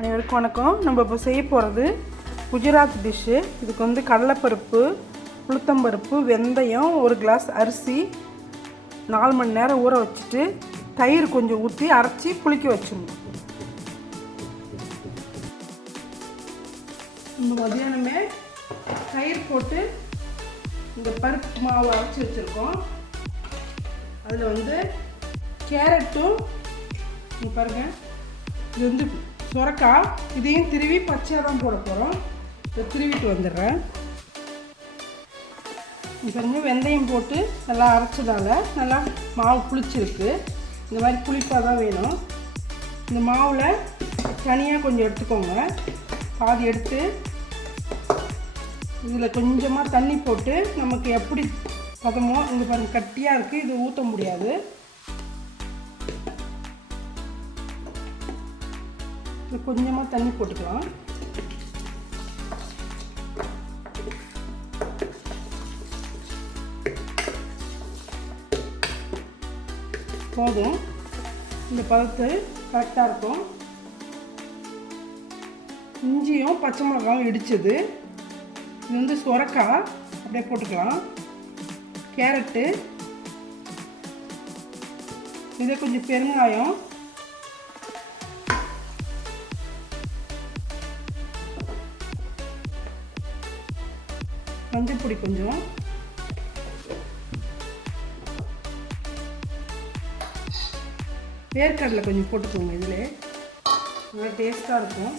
அனைவருக்கும் வணக்கம். நம்ம இப்போ செய்ய போகிறது குஜராத் டிஷ்ஷு. இதுக்கு வந்து கடலைப்பருப்பு, உளுத்தம்பருப்பு, வெந்தயம், ஒரு கிளாஸ் அரிசி 4 மணி நேரம் ஊற வச்சுட்டு தயிர் கொஞ்சம் ஊற்றி அரைச்சி புளிக்க வச்சிடணும். நம்ம மதியானமே தயிர் போட்டு இந்த பருப்பு மாவு அரைச்சி வச்சுருக்கோம். அதில் வந்து கேரட்டும் பாருங்கள், இது வந்து சுரக்காய், இதையும் திருவி பச்சையாக தான் போட போகிறோம். இதை திருவிட்டு வந்துடுறேன். பாருங்க, வெந்தயம் போட்டு நல்லா அரைச்சதால் நல்லா மாவு புளிச்சிருக்கு. இந்த மாதிரி புளிப்பாக தான் வேணும். இந்த மாவில் தனியாக கொஞ்சம் எடுத்துக்கோங்க. பாதி எடுத்து இதில் கொஞ்சமாக தண்ணி போட்டு நமக்கு எப்படி பதமோ, இங்கே பாருங்கள் கட்டியாக இருக்குது, இது ஊற்ற முடியாது. கொஞ்சமாக தண்ணி போட்டுக்கலாம். போதும், இந்த பதத்து கரெக்டாக இருக்கும். இஞ்சியும் பச்சை மிளகாயும் இடிச்சது, இது வந்து சுரக்காய் அப்படியே போட்டுக்கலாம். கேரட்டு, இதை கொஞ்சம் பெருங்காயம், மஞ்சள் பொடி கொஞ்சம், வேர்க்கடலை கொஞ்சம் போட்டுக்கோங்க. இதில் நல்லா டேஸ்ட்டாக இருக்கும்.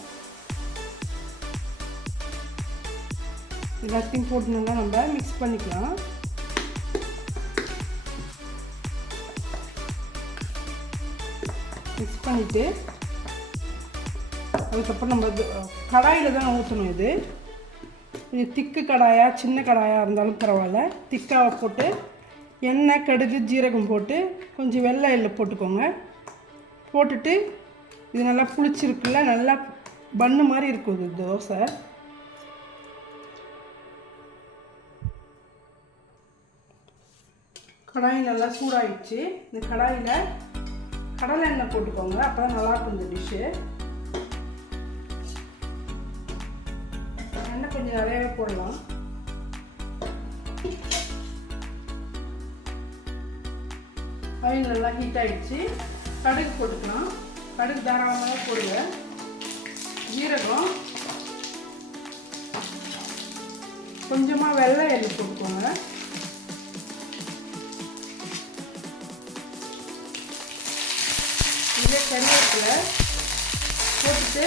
எல்லாத்தையும் போட்டு நல்லா நம்ம மிக்ஸ் பண்ணிக்கலாம். மிக்ஸ் பண்ணிவிட்டு அதுக்கப்புறம் நம்ம கடாயில் தான் ஊற்றணும். இது திக்கு கடாயாக சின்ன கடாயாக இருந்தாலும் பரவாயில்ல. திக்காவை போட்டு எண்ணெய், கடுகு, ஜீரகம் போட்டு கொஞ்சம் வெள்ளை எள்ளு போட்டுக்கோங்க. போட்டுட்டு இது நல்லா புளிச்சிருக்குல்ல, நல்லா பன்னு மாதிரி இருக்கும் இது தோசை. கடாய் நல்லா சூடாகிடுச்சு. இந்த கடாயில் கடலை எண்ணெய் போட்டுக்கோங்க, அப்போ தான் நல்லாயிருக்கும் இந்த டிஷ்ஷு. எண்ணெய் கொஞ்சம் நிறையவே போடலாம். ஆயில் நல்லா ஹீட் ஆகிடுச்சு. கடுகு போட்டுக்கலாம். கடுகு தாராளமாக போடுங்க. ஜீரகம், கொஞ்சமாக வெள்ளை எள்ளு போட்டுக்கோங்க. இதே கருவேப்பிலை போட்டுட்டு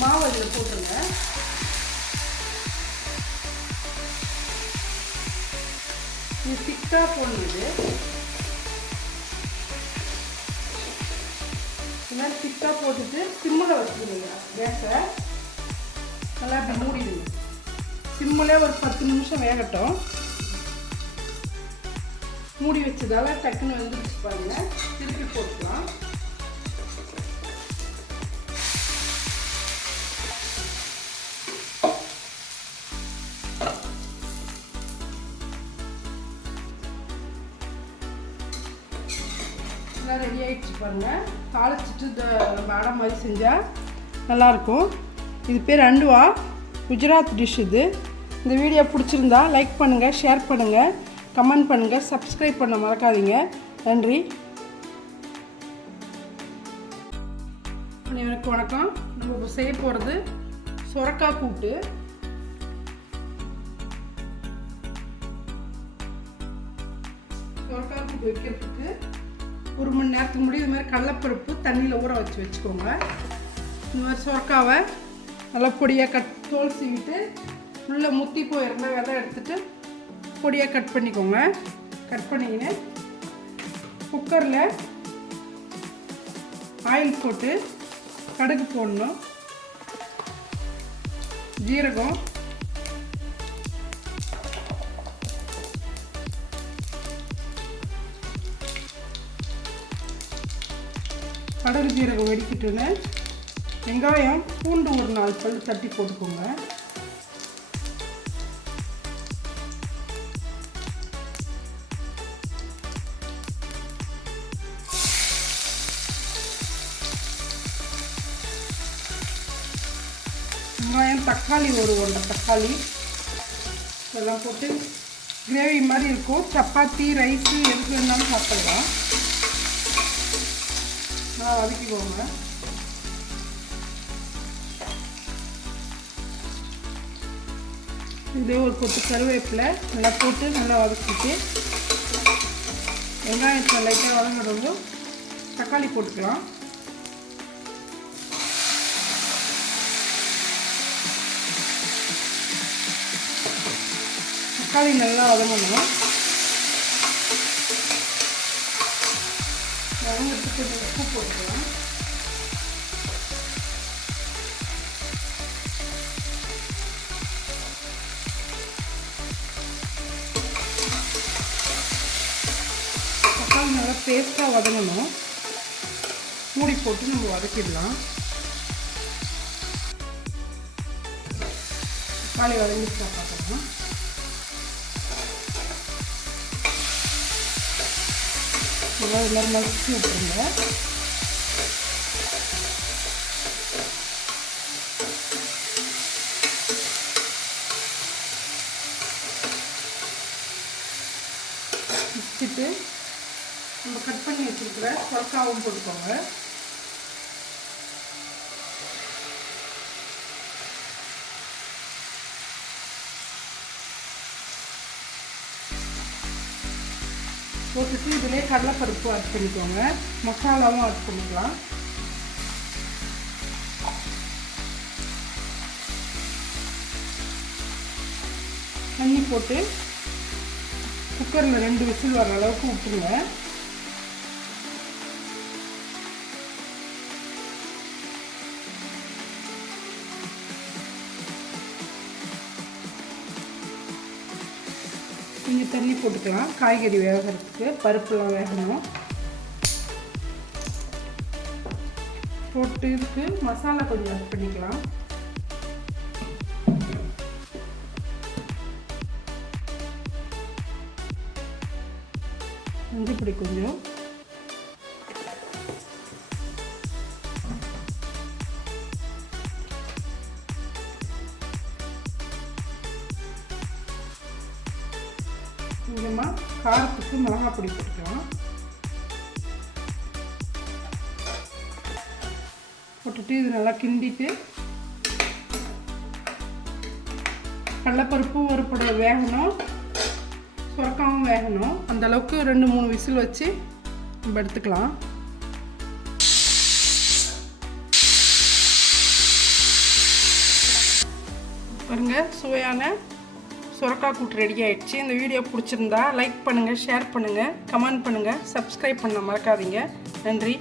மாவு இதில் போட்டுருங்க. இது திக்காக போடுறது. இது மாதிரி திக்காக போட்டுட்டு சிம்மில் வச்சுக்கிறீங்க. கேஸை நல்லா இப்படி மூடிடுங்க. சிம்மில் ஒரு 10 நிமிஷம் வேகட்டும். மூடி வச்சதால டக்குன்னு வந்துருச்சு பாருங்க. திருப்பி போட்டுக்கலாம். எல்லாம் ரெடி ஆகிடுச்சு பாருங்கள். தாளிச்சிட்டு நம்ம அடை மாதிரி செஞ்சால் நல்லாயிருக்கும். இது பேர் அண்டுவா, குஜராத் டிஷ் இது. இந்த வீடியோ பிடிச்சிருந்தா லைக் பண்ணுங்கள், ஷேர் பண்ணுங்கள், கமெண்ட் பண்ணுங்கள், சப்ஸ்கிரைப் பண்ண மறக்காதீங்க. நன்றி. அனைவருக்கும் வணக்கம். நம்ம இப்போ செய்ய போகிறது சுரக்காய் கூட்டு. சுரக்காய் கூட்டு வைக்கிறதுக்கு 1 மணி நேரத்துக்கு முன்னாடி இது மாதிரி கடலைப்பருப்பு தண்ணியில் ஊற வச்சுக்கோங்க. இந்த மாதிரி சுரக்காவை நல்லா பொடியாக தோல் சீவிட்டு உள்ளே முத்தி போயிருந்தா விதை எடுத்துகிட்டு பொடியாக கட் பண்ணிக்கோங்க. கட் பண்ணிக்கின்னு குக்கரில் ஆயில் போட்டு கடுகு போடணும். ஜீரகம், கடுகு ஜீரகம் வெடிக்கிட்டுன்னு வெங்காயம், பூண்டு ஒரு 4 பல் தட்டி போட்டுக்கோங்க. வெங்காயம், தக்காளி ஒரு 1 தக்காளி இதெல்லாம் போட்டு கிரேவி மாதிரி இருக்கும். சப்பாத்தி, ரைஸு எதுக்கு வேணாலும் சாப்பிடலாம். வதக்கிக்கோங்க. இதே ஒரு கொத்து கருவேப்பிலை நல்லா போட்டு நல்லா வதக்கிட்டு வெங்காயத்தை லைட்டாக வதங்குறவங்க தக்காளி போட்டுக்கலாம். தக்காளி நல்லா வதங்கணும். வதங்கிறதுக்கு கொஞ்சம் உப்பு போட்டுக்கலாம். தக்காளி நல்லா பேஸ்ட்டாக வதங்கணும். மூடி போட்டு நம்ம வதக்கிடலாம். தக்காளி வதங்கிச்சா பார்க்கலாம். எல்லாரும் மசிச்சு விட்டுருங்க. வச்சுட்டு நம்ம கட் பண்ணி வச்சுருக்கிற சொரக்காவும் போட்டுக்கோங்க. போட்டுட்டு இதிலே கடலைப்பருப்பு ஆட் பண்ணிக்கோங்க. மசாலாவும் ஆட் பண்ணிக்கலாம். தண்ணி போட்டு குக்கரில் 2 விசில் வர அளவுக்கு விட்டுருங்க. கொஞ்சம் தண்ணி போட்டுக்கலாம். காய்கறி வேகிறதுக்கு பருப்புலாம் வேகணும். போட்டு இதுக்கு மசாலா கொஞ்சம் ஆட் பண்ணிக்கலாம். மஞ்சள் பொடி கொஞ்சம், கொஞ்சமாக காரத்துக்கு மிளகாய் பொடி போட்டுக்கலாம். போட்டுட்டு இது நல்லா கிண்டிட்டு கடலைப்பருப்பும் ஒரு வேகணும், சுரக்காவும் வேகணும். அந்தளவுக்கு 2-3 விசில் வச்சு நம்ம எடுத்துக்கலாம். பாருங்க, சுவையான சுரக்காய் கூட்டு ரெடி ஆகிடுச்சு. இந்த வீடியோ பிடிச்சிருந்தா லைக் பண்ணுங்கள், ஷேர் பண்ணுங்கள், கமெண்ட் பண்ணுங்கள், சப்ஸ்கிரைப் பண்ண மறக்காதீங்க. நன்றி.